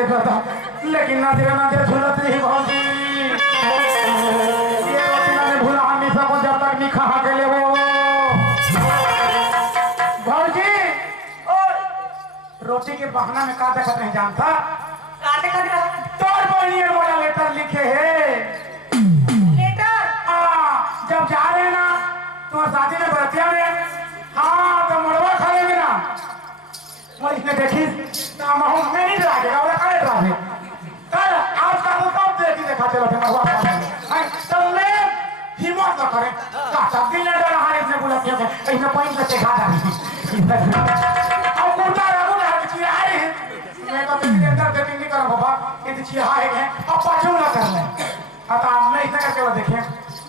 देखा था लेकिन नजर झुलत रही भौजी ये रोटी ने भूला हमेशा को जब तक नहीं खा के ले वो भौजी रोटी के बहाना में का देखत नहीं जानता तोर बहनी वाला लेटर लिखे है जब जा रहे हैं ना तुम्हारे शादी में बरतिया में हाँ तो मड़वा खा लेंगे ना और इसने देखी हमें नहीं डराएगा और कड़े डरावे कल आज का तो तब देखा चलो फिर मड़वा खा लेंगे तो मैं हिम्मत न करें सब दिन डर रहा है इसने बोला क्या इसने पॉइंट से देखा था अब कुर्ता रखो ना चिया है मैं तो तेरे अंदर देखी नहीं कर बाबा ये तो चिया है अब पाछू ना कर ले आता मैं इतना करके वो देखें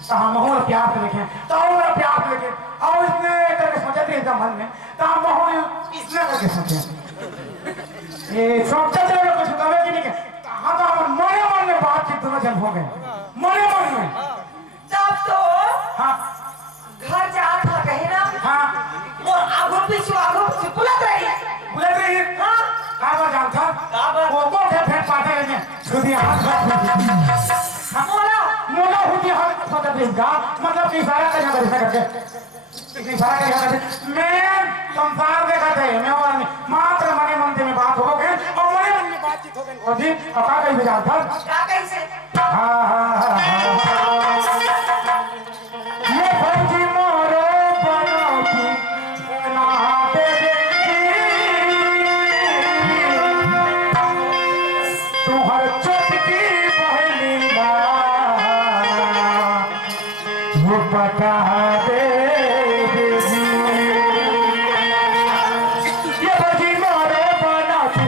तो हम महूर प्यार से देखें तो और प्यार से देखें और इसने करके सोचा थे इसका मन में तो हम महूर इसने करके सोचे ये सोचते थे कुछ कहे कि नहीं कहा तो हम मरे मन में बातचीत दोनों जन हो गए मरे मन में तब तो हाँ घर जा था कहीं ना हाँ वो आगो पीछे बुलत रही हाँ कहाँ पर जानता वो को थे फेंक पाते रहेंगे खुदी हाथ मोला होती हाथ पता देगा मतलब इशारा करके इशारा करके मैं संसार देखा थे मैं और मात्र मने मन में बात हो गए और मने मन में बातचीत हो गई और जी अब का कहीं जानता क्या कैसे हाँ ये भौजी मोरो बनोती ना दे तू हर चोटकी बहली वो पता दे ये भौजी मोरो बनोती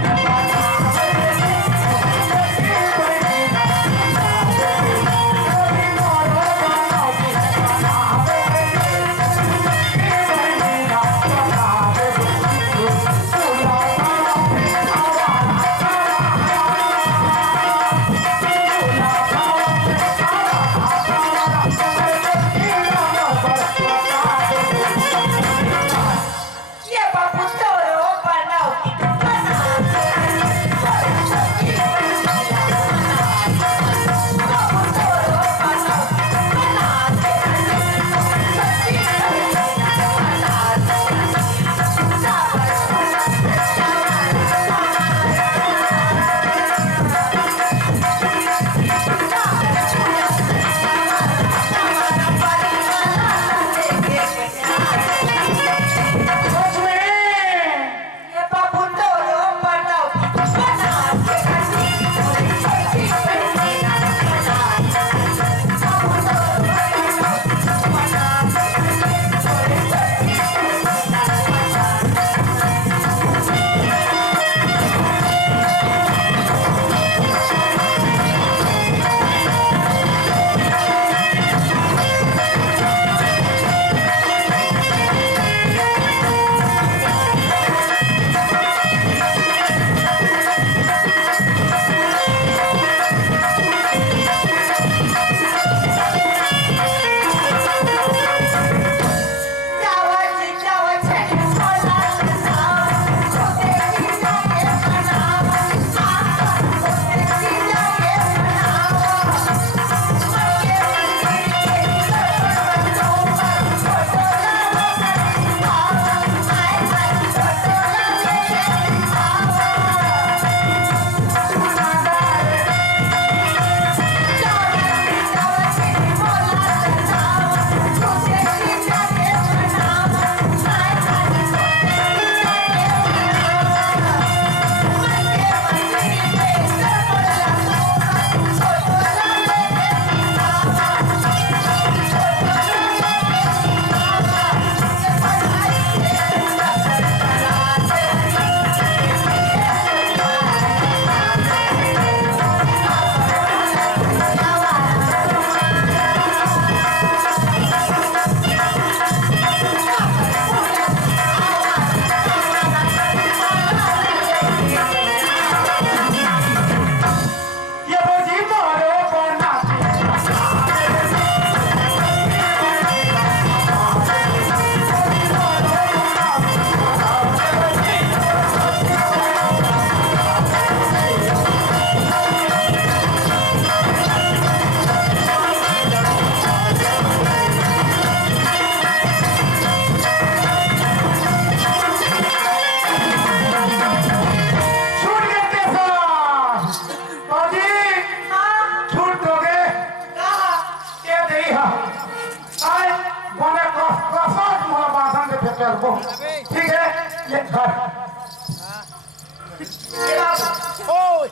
ये बाबू ओए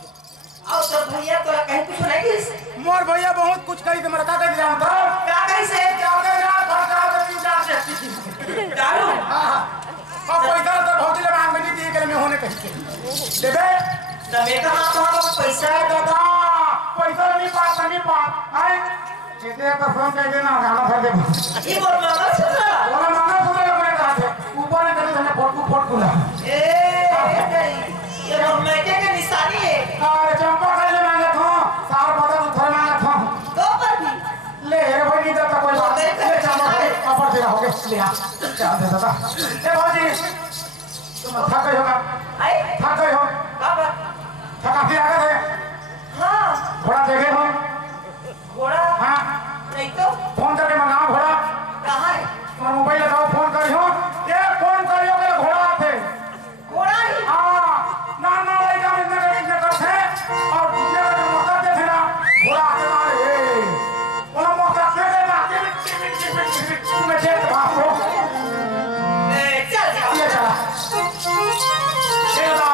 और तो भैया तोरा कहीं कुछ नहीं किस मोर भैया बहुत कुछ कही तो मेरा का कर जान तो क्या कैसे क्या कर जा खर्चा तो तीन चार से दारू हां अब पैसा तो भौजी ले मांग नहीं दिए के में होने कहीं देबे तबे कहां तो हम पैसा दादा पैसा नहीं पात आए कहते तो फोन कर देना गाना भर दे ये बोल मामा सुना बोला मांगा सुने अपने कहा थे ऊपर ने कभी हमने फोट खुला ये रोमांटिक के निशानी है अरे चंपा खाली ले मांगा था सार पता तो थर मांगा था दो पर भी ले रे भाई नहीं देता कोई बात नहीं ले चंपा खाली ऊपर दे हो गए ले आ क्या दे दादा ए भाजी तुम थक गए हो का आई थक गए हो बाबा थका फिर आ गए हां घोड़ा देखे हो घोड़ा हां नहीं तो फोन करके मंगाओ घोड़ा कहां है तुम्हारा मोबाइल लगाओ फोन करियो ये फोन करियो के घोड़ा आते घोड़ा ही हाँ ना लड़का इतने करते और दूसरे का जो मौका देते ना घोड़ा आते ना ये बोला मौका दे देना तुम्हें जेल भाग हो चल जा ये चला चला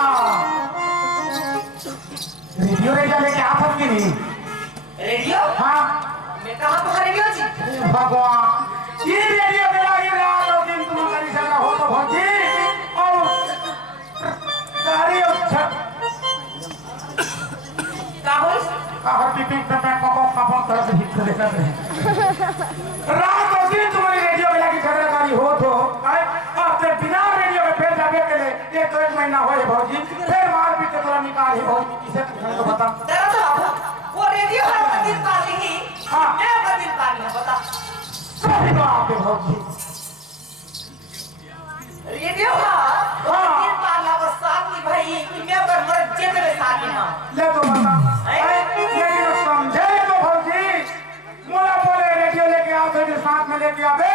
रेडियो लेके आता कि नहीं रेडियो हाँ मैं कहां पर रेडियो जी भगवान ये रेडियो पे लगी रात और दिन तुम करी सका हो तो भौजी और गाड़ी और छत का हो हर पिपिंग पे मैं पापा तरफ हिट कर देता है रात और दिन तुम्हारी रेडियो पे लगी झगड़ाकारी हो तो अपने बिना रेडियो पे फिर जाने के लिए एक महीना हो भौजी फिर मार पीट के तोरा निकाल ही भौजी किसे तो बता तेरा तो बाबू वो रेडियो हर दिन पाली ही हाँ। मैं हर दिन पाली है बता सभी तो आपके भौजी रेडियो हर दिन पाला बस साथ में भाई कि मैं अगर मर जेल में साथ में हां ले तो बता लेकिन समझे तो भौजी मोला बोले रेडियो लेके आओ तो इधर साथ में लेके आवे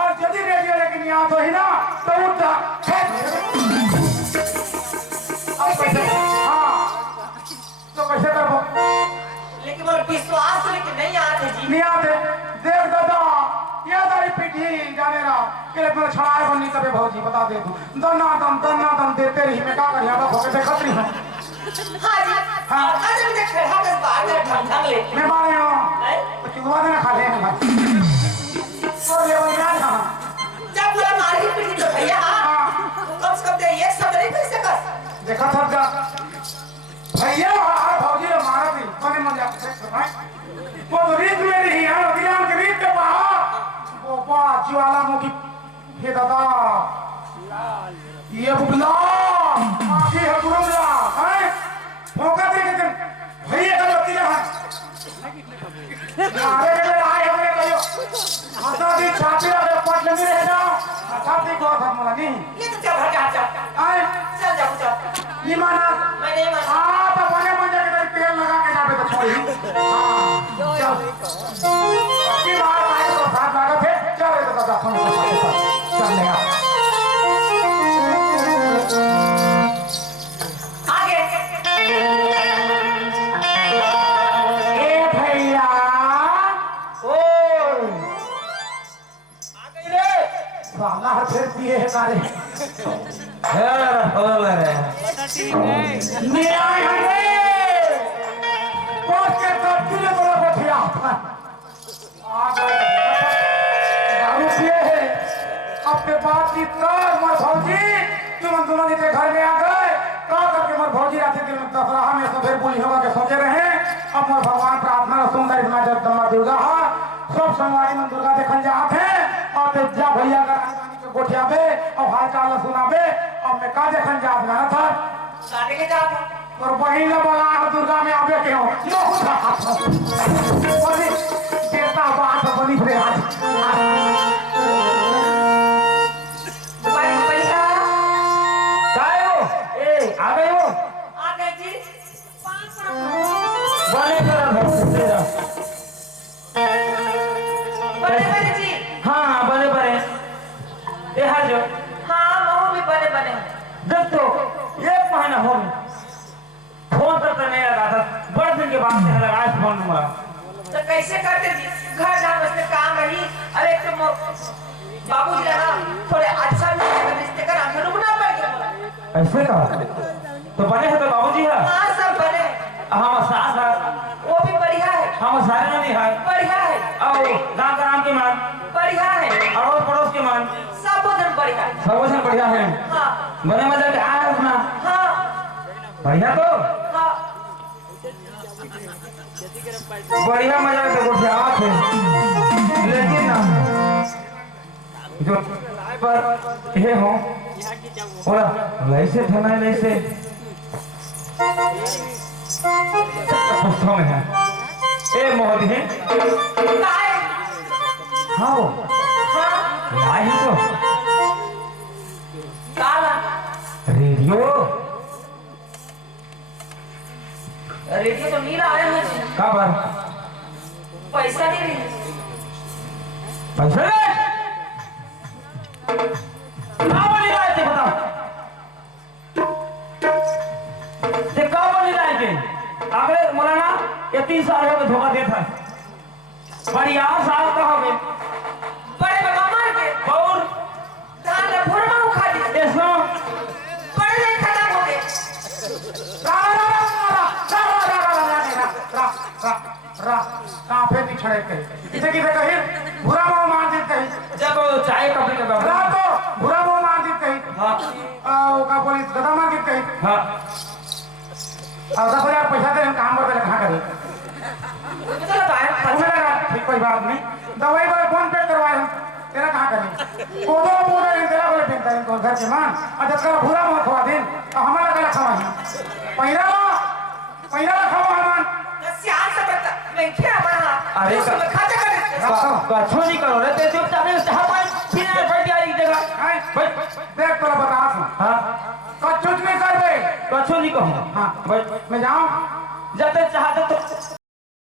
और यदि रेडियो लेके नहीं आओ तो ही ना तो उठा अब कैसे हाँ तो कैसे करबो लेकिन मोर विश्वास लेके नहीं आते जी नहीं आते देख दादा ये दारी पीठी जाने रहा के लिए मेरे छड़ाए बननी तबे भौजी बता दे तू दन्ना दम देते रही मैं का करिया तो होके देखत नहीं हूं हां जी हाँ। आज हम देख रहे हैं बाहर में ठंडा ले मैं मारे हो नहीं? तो चुदवा देना खा ले भाई और ले वो ना ना जब पूरा मारी पीटी तो भैया कम से कम दे एक सब नहीं कर सकत देखा था जा भैया और भौजी ने मारा भी बने मजाक से भाई वो तो रीत में नहीं है अभियान के रीत के बाहर वो बा ज्वालामुखी हे दादा ये बुबला आगे है गुरुला हैं मौका दे के भैया का लत्ती है अरे के आए हमने कहियो हंसा दी छाती रे पट लगी रह जाओ छाती को धर्मला नहीं ये तो चल हट जा आए चल जा चल निमाना मैं नहीं माना हाँ तो बने मजे के तेल लगा के जाबे तो छोड़ी हाँ चल की बार आए तो साथ लगा थे चल रे दादा फोन कर चल लेगा आगे ए भैया ओ आ गई रे साला फिर पिए है सारे मेरा है रे पहुंच के तब तुझे बड़ा बैठिया आ गए दारू पिए है अपने बात की कर मर भौजी तुम दोनों के घर में आ गए का करके मर भौजी आते दिन में दशहरा में सब फिर बोली होगा के सोचे रहे अब मर भगवान प्रार्थना सुंदर इसमें जब दम्मा दुर्गा सब संगवारी में दुर्गा देखल जात है और ते जा भैया का राजधानी के गोठियाबे और हाल चाल सुनाबे और मैं का देखल जात ना था गाड़ी के जा और वही न बोला दुर्गा में आवे के हो बहुत हाथ बनी देवता बात बनी फिर आज भाई भैया काय हो ए आ गए हो आ गए जी 5 मिनट बने कर तेरा बड़े जी हां बने बने ए हाजो हां महू भी बड़े देख तो एक महीना हो फोन करते नहीं लगा था बड़े दिन के बाद से लगा आज फोन नंबर तो कैसे करते जी घर जाने से काम रही अरे एक तो बाबूजी ना थोड़े अच्छा भी रिश्ते का नाम रुकना पड़ गया ऐसे का तो बने हैं तो बाबूजी है हाँ सब बने। हम सास है वो भी बढ़िया है। हम सारे नहीं है बढ़िया है। और गांव का नाम के मान बढ़िया है। अड़ोस पड़ोस के मान सब भोजन बढ़िया है। सर्वोजन बढ़िया है। हाँ बने मजा के आया अपना हाँ बढ़िया तो हाँ। बढ़िया मजा तो गुठियात है लेकिन ना जो पर ये हो और वैसे थे मैं वैसे पुस्तकों में है ए मोहदी काय? हाँ वो हाँ नहीं तो काला रेडियो रेडियो तो नीला आया है। कहाँ पर पैसा नहीं रही। पैसे कहाँ बोली रहा थे बताओ ते कहाँ बोली रहा थे अगले मौलाना ये 3 साल हो गए धोखा देता बड़ी 8 साल का हो गए बड़े बाबा मार के और धान का फुरमा उखा दी। ऐसा बड़े नहीं खत्म हो गए। कहाँ पे छड़े कहीं इसे किसे कही बुरा मुंह मार दी कहीं जब चाय कपड़े का व्यवहार तो बुरा मुंह मार दी कहीं हाँ वो का पुलिस गदा मार दी कहीं हाँ और 10,000 पैसा दे हम काम करते कहाँ करें चलो बाहर ठीक कोई बात नहीं दवाई वाले फोन पे करवाए हम तेरा कहाँ करें कोदो बोले तेरा बोले पिंता इनको घर के मान और जब तेरा बुरा मुंह खवा दिन तो हमारा गला खवा ही पहिरा खवा हमान सियार से बता मैं क्या बना अरे खाता कर कछो नहीं करो रे ते चुपचाप से चाह पानी पीने बैठ जा एक जगह बैठ देख तोरा बता हां कछो नहीं कर दे कछो नहीं कहूंगा हां बैठ मैं जाऊं जब तक चाहते तो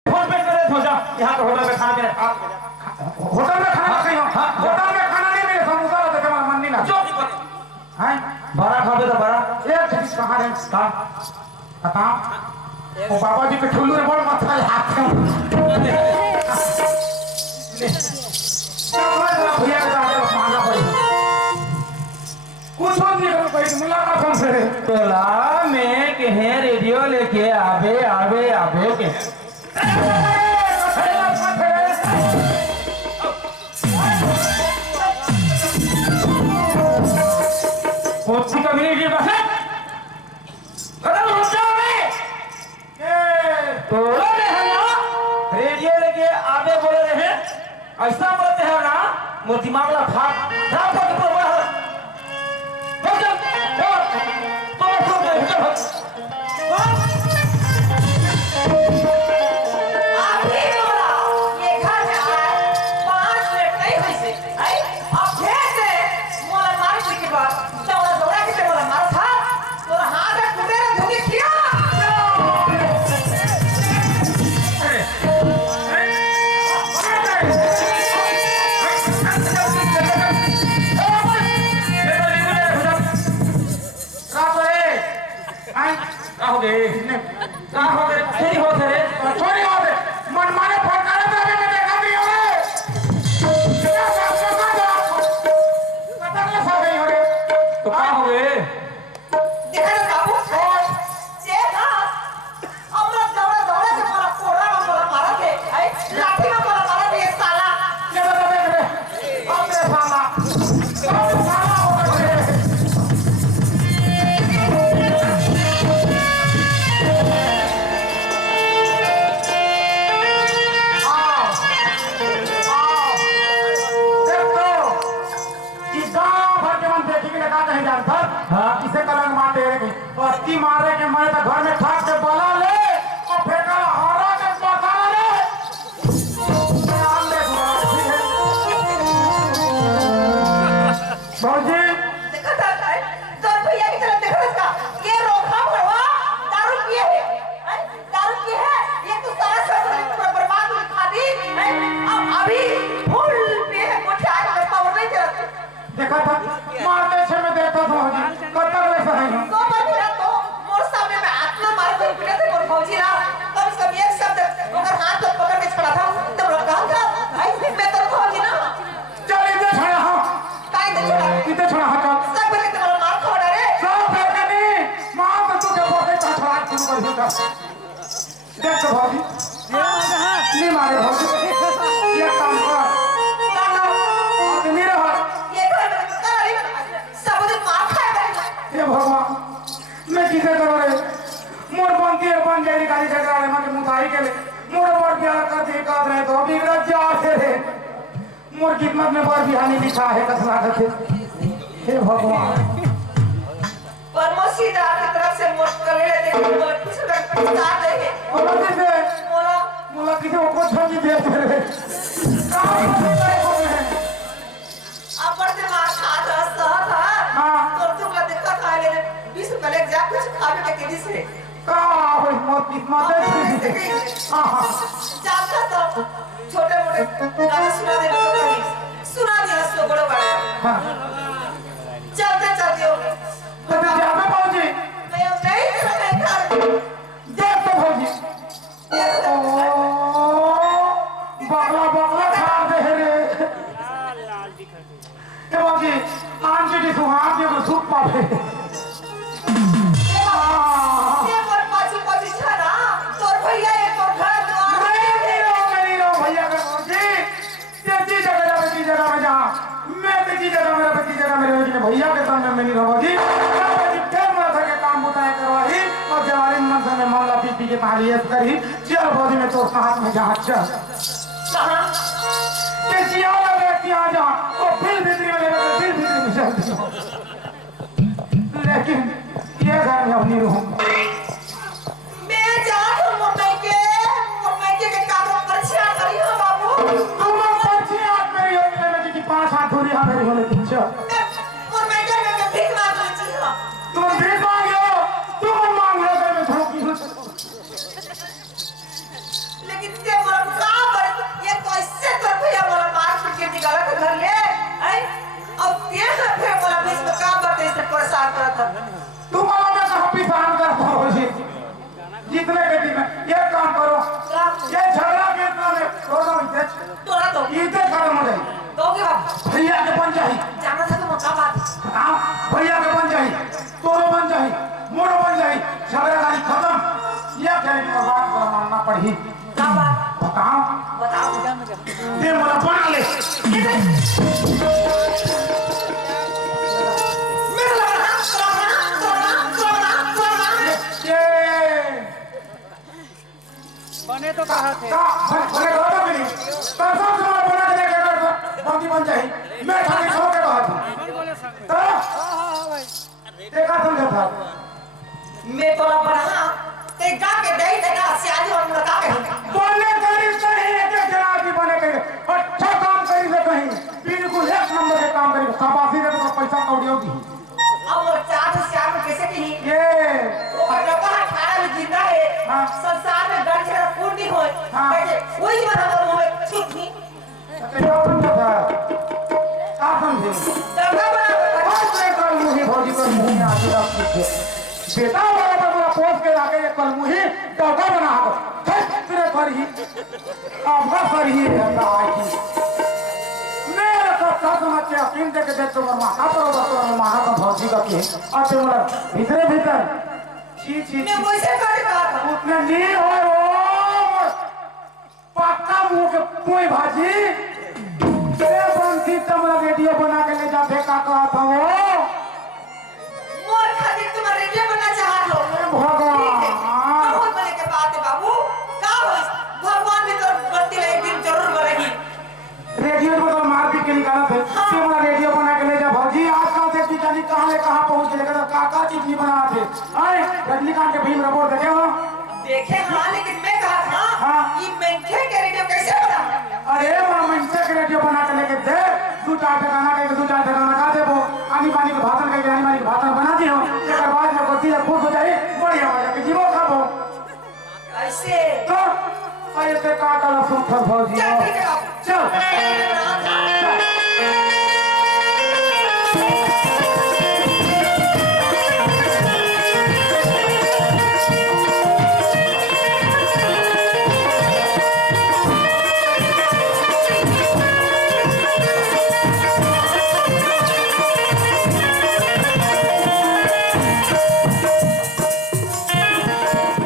फोन पे करे हो जा यहां के होटल में खाना दे होटल में खाना नहीं हो होटल में खाना नहीं मिले समोसा तो के मन नहीं ना जो हैं बड़ा खाबे तो बड़ा एक चीज कहां रे हां बता ओ बाबा जी पे ठुल्लू रे बोल मत हाथ भैया के आगे मांगा पड़ी कुछ नहीं करो कोई मुलाकात हमसे तोला में कहे रेडियो लेके आवे के कोची कम्युनिटी बस खत्म हो जाओगे तो रेडियो लेके आवे बोले रहे ऐसा बोलते हैं ना मोर दिमाग ला फाड़ कर ऊपर बढ़ तो अभी बोला ये घर में आए 5 मिनट नहीं हुई से आई अब फिर से मोला मार के बाद दौड़ा के मोला मारा था और हाथ में टूटे रे धोके किया। हो गए चोरी हो गए मन माने फोन करे तो अभी मैं देखा नहीं हो रे पता नहीं सब गई हो रे तो क्या हो गए देखा ना बाबू से ना हमरा दौड़ा के मोला कोड़ा में मोला मारा थे आई लाठी में मोला मारा थे साला ये तो देख रे अबे साला हो गए इसे कलंग मार दे रही अस्थि मारे के मैं तो घर में ठाक के बोला ले और फेंका हरा के बता ले फौजी देखा था दौड़ भैया की तरफ देखा था ये रोका हुआ दारू पिए है दारू पिए है ये तो सारा सब बर्बाद हुई खादी अब अभी फुल पिए है कुछ आज का पावर नहीं चला देखा था मारते छे में देखा था फौजी कब तक ले सही तो बनी ना तो मोर सामने में आत्मा मार के पिटे थे मोर फौजी तो भाभी नहीं मारे भाभी ये काम कर आदमी रहा ये घर में करी सब दिन मार खाएगा हे भगवान मैं किसे करो रे मोर बनती है बन जाएगी गाड़ी झगड़ा रे मत मुताई के ले मोर और प्यार कर दे का रहे तो बिगड़ जा रे मोर किस्मत में बर बिहानी लिखा है कसना करते हे भगवान परमोसी दा की तरफ से मोट कर ले दे बोले कुछ बता दे बोला किसे बोला बोला किसे वो कुछ नहीं दे रे काम करते हैं अब बढ़ते मार खा था सह था हाँ। तो तुम लोग दिक्कत आ ले 20 रुपए ले जा कुछ खावे के किसी से का हो मोर किस्मत है हां जाता तो छोटे मोटे गाने सुना दे तो कहीं सुना दिया सो बड़ो बड़ा हां चलते चलते हो तो जावे पहुंची मैं नहीं कर देख तो भौजी बगला बगला खा दे रे ए भौजी आंटी की सुहाग के सुख पावे ये पर पाछी पाछी छना तोर भैया एक और घर द्वार नहीं रो भैया का भौजी तेजी जगह में जहां मैं तेजी जगह में रहती जगह में रहती भैया के सामने में नहीं रहो भौजी फिर मैं थके काम बताए करवाई और जवारी मन से में मामला पी के तारीफ करी चल भौजी में तो हाथ में जहां चल कहां के जिया व्यक्ति आ जा तो फिर भीतरी में लेकर फिर भीतरी में चलती हो लेकिन ये घर में अपनी रहूं मैं जा हूं मम्मी के काम पर छिया करी हो बाबू तुम पर्ची हाथ मेरी होने में कि 5 हाथ दूरी हाथ मेरी होने की चल मम्मी के में भीख मांग ली हो तुम भीख मांगे हो तुम मांग लो घर में झोंकी हो लेकिन ते मोर का पर ये कैसे तोर भैया मोर मार पीट के निकाला के घर ले आई अब ये सब फिर मोर बीच में काम करते से परेशान करत था तुम्हारा मैं कहाँ पिसान करता हूँ जी जितने बेटी में ये काम करो ये झगड़ा के इतना में रोना इतने तोरा तो इतने खत्म हो जाए दोगे बाप भैया के बन जाए जाना था तो का बात हाँ भैया के बन जाए तोरो बन जाए मोरो बन जाए झगड़ा गाड़ी खत्म ये कहने की बात को मानना पड़ी का बात बताओ ये मेरा बना ले मेरा लगा ये बने तो कहा थे बने कहा था मेरी कसम से मैं बना के लेके अगर बंदी बन जाए मैं खाली सो के कहा था तो देखा समझा था मैं तोरा बना ते गा के दे देगा सियाजी और मुर्गा के बोले करी सही है कि जनाब की बने करी अच्छा काम करी से कहीं बिल्कुल एक नंबर के काम करी शाबाशी दे तो पैसा कौड़ियों दी अब वो चार श्याम कैसे की ये वो लगा खाना में जिंदा है हाँ। संसार में गड़ छेड़ा फूट नहीं होए हाँ। कैसे वही बना कर मुंह में छूट नहीं क्या समझा था क्या समझे दंगा बना बहुत से कल मुही भौजी को मुही आगे रख लीजिए बेटा वाला पर पूरा पोस्ट के लाके ये कल मुही डॉगा बना दो तेरे पर ही आपका पर ही रहता है मेरे को क्या समझ के अकीम दे के दे तो माथा पर होगा तो माथा का भौजी का की और तुम्हारा भीतर भीतर छी छी मैं वैसे करे कहा था उतने नहीं हो पक्का मुंह के कोई भाजी तेरे बंसी तुम्हारा रेडियो बना के ले जाते का कहा था वो मोर खातिर तुम रेडियो बनना चाहत हो भगवान बहुत बड़े के बात है बाबू का हो भगवान भी तो गलती एक दिन जरूर करेगी रेडियो को तो मार पीट के निकाला थे तुम्हारा रेडियो बना के ले जा भौजी आजकल से की जानी कहां ले कहां पहुंच के लेकर का चीज नहीं बना थे आए रजनीकांत के फिल्म रिपोर्ट देखे हो देखे हाँ लेकिन मैं कहा था हाँ। कि मेंढे के रेडियो कैसे बना अरे मामा इंस्टा के रेडियो बना के लेके दे 2-4 गाना कह 2-4 गाना गा दे वो आनी पानी के भाषण कह आनी पानी के भाषण बना दी हो एक बाद में गलती से खुश हो जाए बढ़िया हो जाए जीवो खाबो ऐसे तो आए ते का कला सुन भौजी चल ठीक है बाबू चल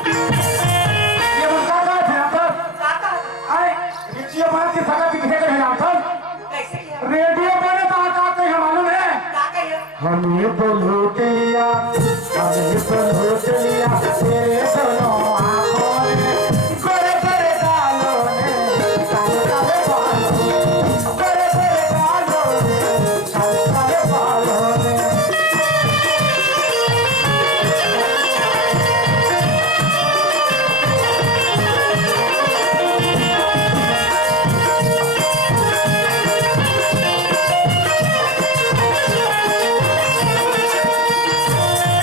ये बता अभी तो लूट लिया तेरे दोनों आंखों ने गोरे गोरे गालों ने काले काले बालों गोरे गोरे गालों ने काले काले बालों ने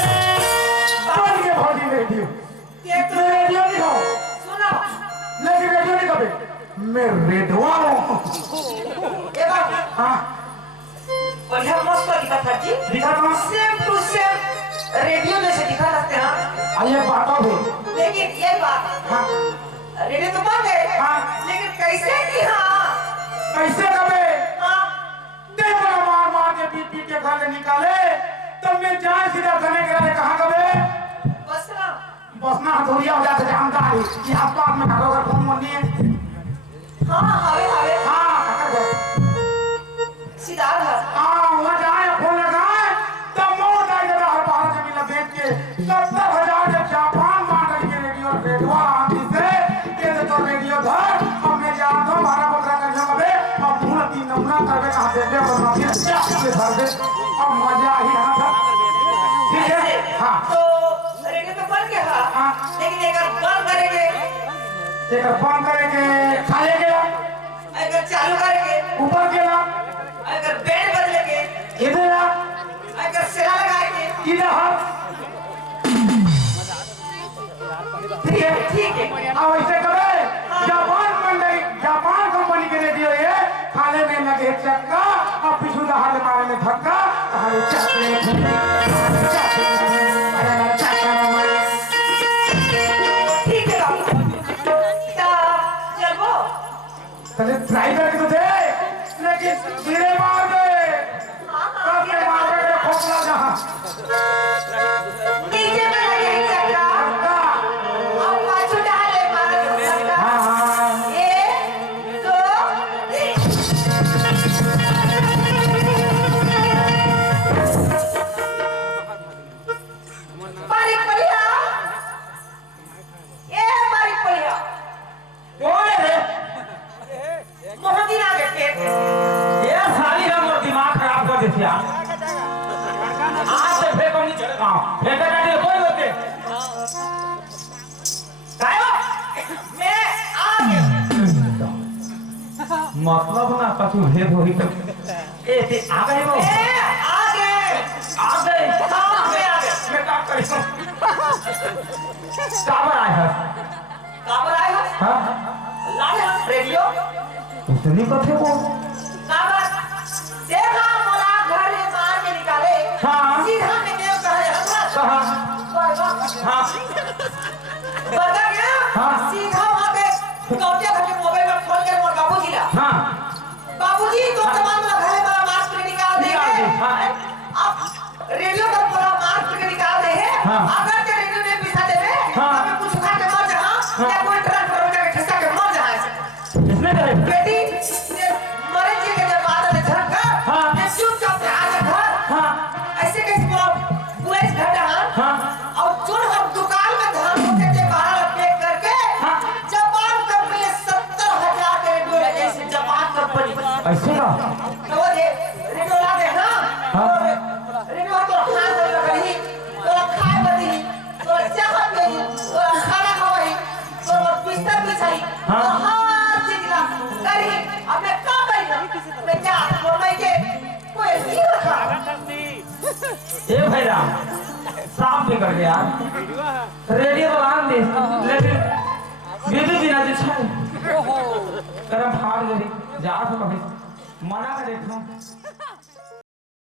कौन के भौजी रेडियो ये तो मैं रेडियो नहीं खाऊं सुनो लेकिन रेडियो नहीं कभी मैं रेडवा हूँ ये बात हाँ बढ़िया मस्त दिखा था जी दिखा था सेम टू सेम रेडियो जैसे दिखा सकते हैं आइए बातों भी लेकिन ये बात हाँ रेडियो तो बन गए हाँ। लेकिन कैसे कि हाँ कैसे कबे हाँ देखो मार मार के पीट पीट के घर से निकाले तो मैं जाए सीधा गने गिराने कहाँ कबे बस ना बसना हथौड़िया हो जाते जानता है कि आपको आप में घरों का कौन मनी है हाँ हवे हवे हाँ काका गए सिद्धार्थ हाँ वहाँ जाए फोन लगाए तब मौत आई जब हर बाहर से मिला देख के 70,000 के जापान मार रही है रेडियो रेडियो आंधी से ये तो रेडियो धर अब मैं जानता हूँ हमारा बकरा कर जो कबे अब भूल तीन नमूना करके कहाँ दे दे बना दिया क्या अपने घर दे अब मजा ही आना था ठीक है हाँ तो रेडियो तो बन गया हाँ। लेकिन एक बार बंद करेंगे एक बंद करेंगे खाले गया अगर चालू करेंगे ऊपर गया अगर बैंड बदलेंगे इधर आ अगर सेला लगाएंगे इधर हाथ ठीक है ठीक है अब ऐसे करे जापान कंपनी के रेडियो ये खाले में लगे चक्का और पिछू दहाड़े मारे में धक्का हमारे चक्के ठीक है बाबू चलो पहले ट्राई करके तो दे लेकिन धीरे मार दे कब के मार दे खोखला जहाँ नीचे में लगे चक्का और पाछू डाले मारे चक्का हाँ हाँ 1 2 बारीक बढ़िया ये बारीक बढ़िया कौन है रे मोहदी ना देखे ये साली का मोर दिमाग खराब कर देती यार आज से फेंको नहीं चलेगा फेंका नहीं कोई होते गायो मैं आ गया मतलब ना कछु भेद होई तो ए ते आ गए वो मैं आ गए आ गए हाँ मैं आ गया मैं काम करी काबर आए है काबर आया हां लाया रेडियो उतनी कथे को काबर देखा मोला घर में मार के निकाले हाँ। सीधा में देव कहे कहा हाँ हां बता गया हाँ। सीधा वहां पे कौटे घर के मोबाइल में फोन कर मोर बाबूजी ला हां बाबूजी तो जमान में घर में मार के निकाल दे निकाल दे, हाँ। अब रेडियो पर पूरा मार के निकाल दे है हाँ। अगर ते रेडियो ने पिसा देवे हाँ। हमें कुछ खा के मर जा या कोई ट्रक पर उठा के खिसका के मर जा किसने करे बेटी ये मरे जी के जब बादल झटका हाँ। ये चुपचाप से आ जा घर हां ऐसे कैसे पूरा इस घर डाल हां और जो हम दुकान में धान होते थे बाहर पैक करके हाँ। जापान कंपनी 70,000 के रेडियो लगे से जापान कंपनी ऐसे का तो वो दे रेडियो ला दे हाँ हाँ। रेडियो तो खाए बोल रही तो खाए बदी तो चाहत गई तो खाना खाई तो बिस्तर बिछाई हाँ। तो हर चीज ला करी अब मैं का करी मैं क्या बोल के कोई नहीं रखा ए भैया साफ निकल गया रेडियो तो आन दे लेकिन बीबी बिना जी छाई करम फाड़ गई जा तो कभी मना कर देखो